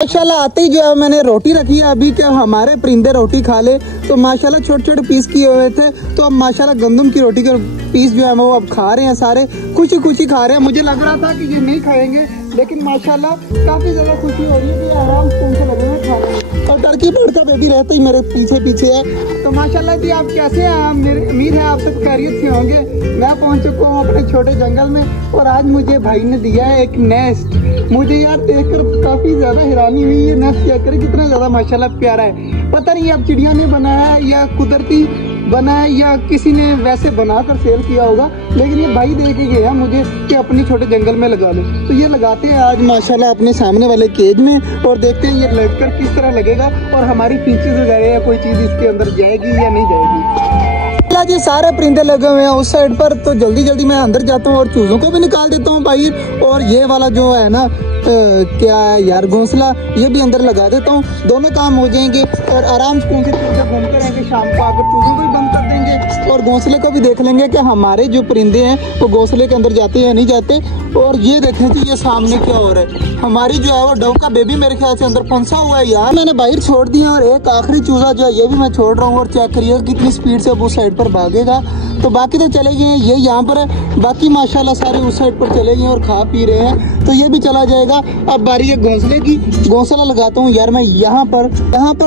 माशाल्लाह आते ही जो है मैंने रोटी रखी है अभी कि हमारे परिंदे रोटी खा ले। तो माशाल्लाह छोटे छोटे पीस किए हुए थे, तो अब माशाल्लाह गंदम की रोटी के पीस जो है वो अब खा रहे हैं, सारे खुशी खुशी खा रहे हैं। मुझे लग रहा था कि ये नहीं खाएंगे, लेकिन माशाल्लाह काफी ज्यादा खुशी हो रही है कि आराम से उनसे लगे हुए खाने। और टर्की बर्ड का बेबी रहते ही मेरे पीछे पीछे है। तो माशाल्लाह जी आप कैसे हैं? मेरी उम्मीद है आप सब खैरियत से होंगे। मैं पहुंच चुका हूँ अपने छोटे जंगल में और आज मुझे भाई ने दिया है एक नेस्ट। मुझे यार देखकर काफी ज्यादा हैरानी हुई। ये नेस्ट चेक करें कितना ज्यादा माशाल्लाह प्यारा है। पता नहीं अब चिड़िया ने बनाया है या कुदरती बना है या किसी ने वैसे बनाकर सेल किया होगा, लेकिन ये भाई दे के गया मुझे कि अपने छोटे जंगल में लगा ले। तो ये लगाते हैं आज माशाल्लाह अपने सामने वाले केज में और देखते हैं ये लगकर किस तरह लगेगा और हमारी फीचर्स वगैरह या कोई चीज इसके अंदर जाएगी या नहीं जाएगी। जी सारे परिंदे लगे हुए हैं उस साइड पर, तो जल्दी जल्दी मैं अंदर जाता हूँ और चूजों को भी निकाल देता हूँ भाई। और ये वाला जो है ना क्या है यार घोंसला, ये भी अंदर लगा देता हूँ। दोनों काम हो जाएंगे और आराम से घूमते रहेंगे। शाम को आकर चूजों को भी बंद कर देंगे और घोंसले को भी देख लेंगे कि हमारे जो परिंदे हैं वो घोंसले के अंदर जाते या नहीं जाते। और ये देखें जी ये सामने क्या हो रहा है, हमारी जो है वो डव का बेबी मेरे ख्याल से अंदर फंसा हुआ है यार। मैंने बाहर छोड़ दिया और एक आखिरी चूजा जो है ये भी मैं छोड़ रहा हूँ। और चेक करिए कितनी स्पीड से उस साइड पर भागेगा। तो बाकी तो चले गए हैं, ये यहाँ पर है, बाकी माशाल्लाह सारे उस साइड पर चले गए और खा पी रहे हैं। तो ये भी चला जाएगा। अब बारी है घोंसले की। घोंसला लगाता हूँ यार मैं यहाँ पर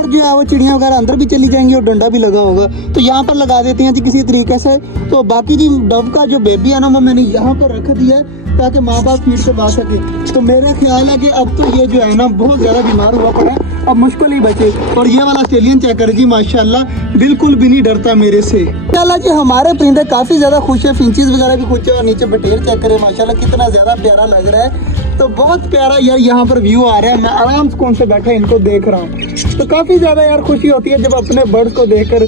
जो है वो चिड़िया वगैरह अंदर भी चली जाएंगी और डंडा भी लगा होगा, तो यहाँ पर लगा देते हैं जी किसी तरीके से। तो बाकी जी डव का जो बेबी है ना वो मैंने यहाँ पर रख दिया है ताकि माँ बाप फीड से बात सके। तो मेरा ख्याल है कि अब तो ये जो है ना बहुत ज्यादा बीमार हुआ पड़ा है, अब मुश्किल ही बचे। और ये वाला ऑस्ट्रेलियन चेक कर जी माशाल्लाह बिल्कुल भी नहीं डरता मेरे से। माशाल्लाह जी हमारे परिंदे काफी ज्यादा खुश है, फिंचेस वगैरह भी खुश है। और नीचे बटेर चेक करे माशाल्लाह कितना ज्यादा प्यारा लग रहा है। तो बहुत प्यारा यार यहाँ पर व्यू आ रहा है, मैं आराम से कौन से बैठा इनको देख रहा हूँ। तो काफी ज्यादा यार खुशी होती है जब अपने बर्ड्स को देखकर,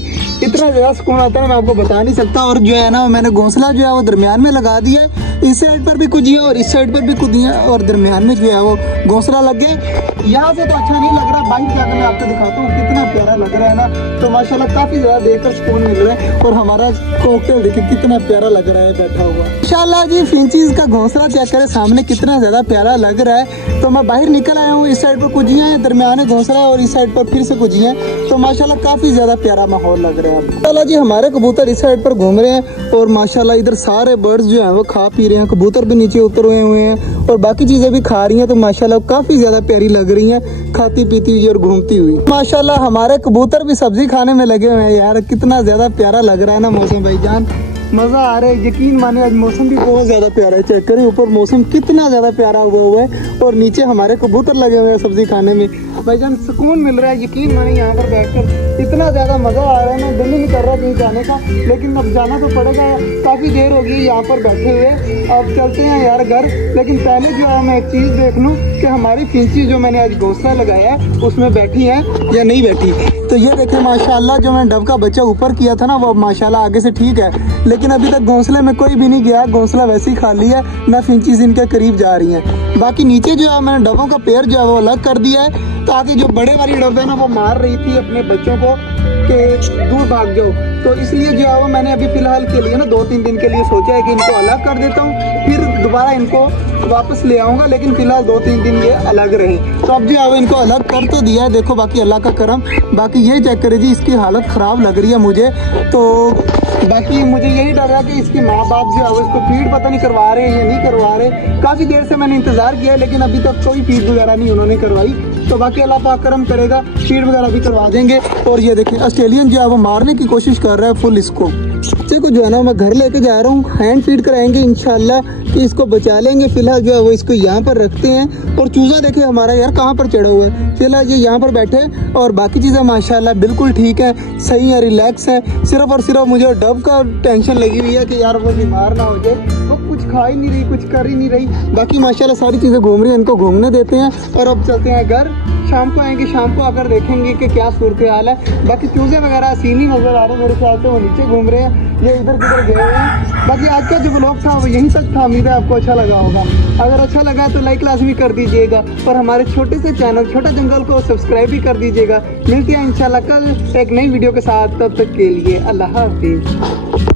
इतना ज्यादा सुकून आता है मैं आपको बता नहीं सकता। और जो है ना मैंने घोंसला जो है वो दरमियान में लगा दिया है, इस साइड पर भी कुछ है और इस साइड पर भी कुछ है और दरमियान में जो है वो घोंसला लग गया। यहाँ से तो अच्छा नहीं लग रहा, बाहर जाकर मैं आपको दिखाता हूँ कितना प्यारा लग रहा है ना। तो माशाल्लाह काफी ज्यादा देखकर सुकून मिल रहा है। और हमारा कॉकटेल देखिए कितना प्यारा लग रहा है बैठा हुआ। माशाल्लाह जी फिंचीज का घोंसला चेक करें सामने कितना ज्यादा प्यारा लग रहा है। तो मैं बाहर निकल आया हूँ, इस साइड पर कुछ है, दरमियान में घोंसला और इस साइड पर फिर से कुछ है। तो माशाल्लाह काफी ज्यादा प्यारा माहौल लग रहा है। माशाल्लाह जी हमारे कबूतर इस साइड पर घूम रहे हैं और माशाल्लाह इधर सारे बर्ड्स जो है वो खा पी रहे हैं। कबूतर भी नीचे उतरे हुए हैं और बाकी चीजें भी खा रही हैं। तो माशाल्लाह काफी ज्यादा प्यारी लग रही हैं खाती पीती हुई और घूमती हुई। माशाल्लाह हमारे कबूतर भी सब्जी खाने में लगे हुए हैं यार, कितना ज्यादा प्यारा लग रहा है ना मौसम भाईजान, मजा आ रहा है। यकीन माने आज मौसम भी बहुत ज्यादा प्यारा है। चेक करें ऊपर मौसम कितना ज्यादा प्यारा हुआ है और नीचे हमारे कबूतर लगे हुए हैं सब्जी खाने में। भाईजान सुकून मिल रहा है, यकीन माने यहाँ पर बैठकर इतना ज्यादा मजा आ रहा है ना, दिल नहीं कर रहा कहीं जाने का, लेकिन अब जाना तो पड़ेगा। काफी देर हो गई यहाँ पर बैठे हुए, अब चलते हैं यार घर। लेकिन पहले जो है मैं एक चीज देख लूँ कि हमारी फिंची जो मैंने आज घोंसला लगाया है उसमें बैठी है या नहीं बैठी। तो ये देखें माशाल्लाह जो मैंने डव का बच्चा ऊपर किया था ना वो माशाल्लाह आगे से ठीक है, लेकिन अभी तक घोंसले में कोई भी नहीं गया, घोंसला वैसे ही खाली है, ना फिंचीज इनके करीब जा रही हैं। बाकी नीचे जो है मैंने डवों का पेड़ जो है वो अलग कर दिया है ताकि जो बड़े वाली डव है ना वो मार रही थी अपने बच्चों को कि दूर भाग जाओ। तो इसलिए जो है वो मैंने अभी फिलहाल के लिए ना 2-3 दिन के लिए सोचा है कि इनको अलग कर देता हूँ, फिर दोबारा इनको वापस ले आऊँगा, लेकिन फिलहाल 2-3 दिन ये अलग रहे। तो अब जो है वो इनको अलग कर तो दिया है, देखो बाकी अल्लाह का करम। बाकी ये चेक करें जी इसकी हालत ख़राब लग रही है मुझे। तो बाकी मुझे यही डर है कि इसके माँ बाप जो है वो इसको फीड पता नहीं करवा रहे हैं या नहीं करवा रहे। काफ़ी देर से मैंने इंतज़ार किया है लेकिन अभी तक कोई फीड वगैरह नहीं उन्होंने करवाई। तो बाकी अल्लाह पाक करम करेगा, फीड वगैरह भी करवा देंगे। और ये देखिए ऑस्ट्रेलियन जो है वो मारने की कोशिश कर रहा है फुल इसको। बच्चे को जो है ना मैं घर लेके जा रहा हूँ, हैंड फीड कराएंगे इंशाल्लाह कि इसको बचा लेंगे। फिलहाल जो है वो इसको यहाँ पर रखते हैं। और चूजा देखे हमारा यार कहाँ पर चढ़ा हुआ है, फिलहाल ये यहाँ पर बैठे और बाकी चीज़ें माशाल्लाह बिल्कुल ठीक है, सही है, रिलैक्स है। सिर्फ और सिर्फ मुझे डव का टेंशन लगी हुई है कि यार वो बीमार ना हो जाए, वो कुछ खा ही नहीं रही, कुछ कर ही नहीं रही। बाकी माशाल्लाह सारी चीज़ें घूम रही हैं, इनको घूमने देते हैं। और अब चलते हैं घर, शाम को आएंगे, शाम को आकर देखेंगे कि क्या सूरत हाल है। बाकी चूजे वगैरह सीनी नजर आ रहे हैं मेरे ख्याल से, वो नीचे घूम रहे हैं, ये इधर किधर गए हुए हैं। बाकी आज का जो व्लॉग था वो यहीं तक था, उम्मीद है आपको अच्छा लगा होगा। अगर अच्छा लगा तो लाइक लाजमी कर दीजिएगा और हमारे छोटे से चैनल छोटा जंगल को सब्सक्राइब भी कर दीजिएगा। मिलती है इंशाल्लाह कल एक नई वीडियो के साथ, तब तक के लिए अल्लाह हाफिज।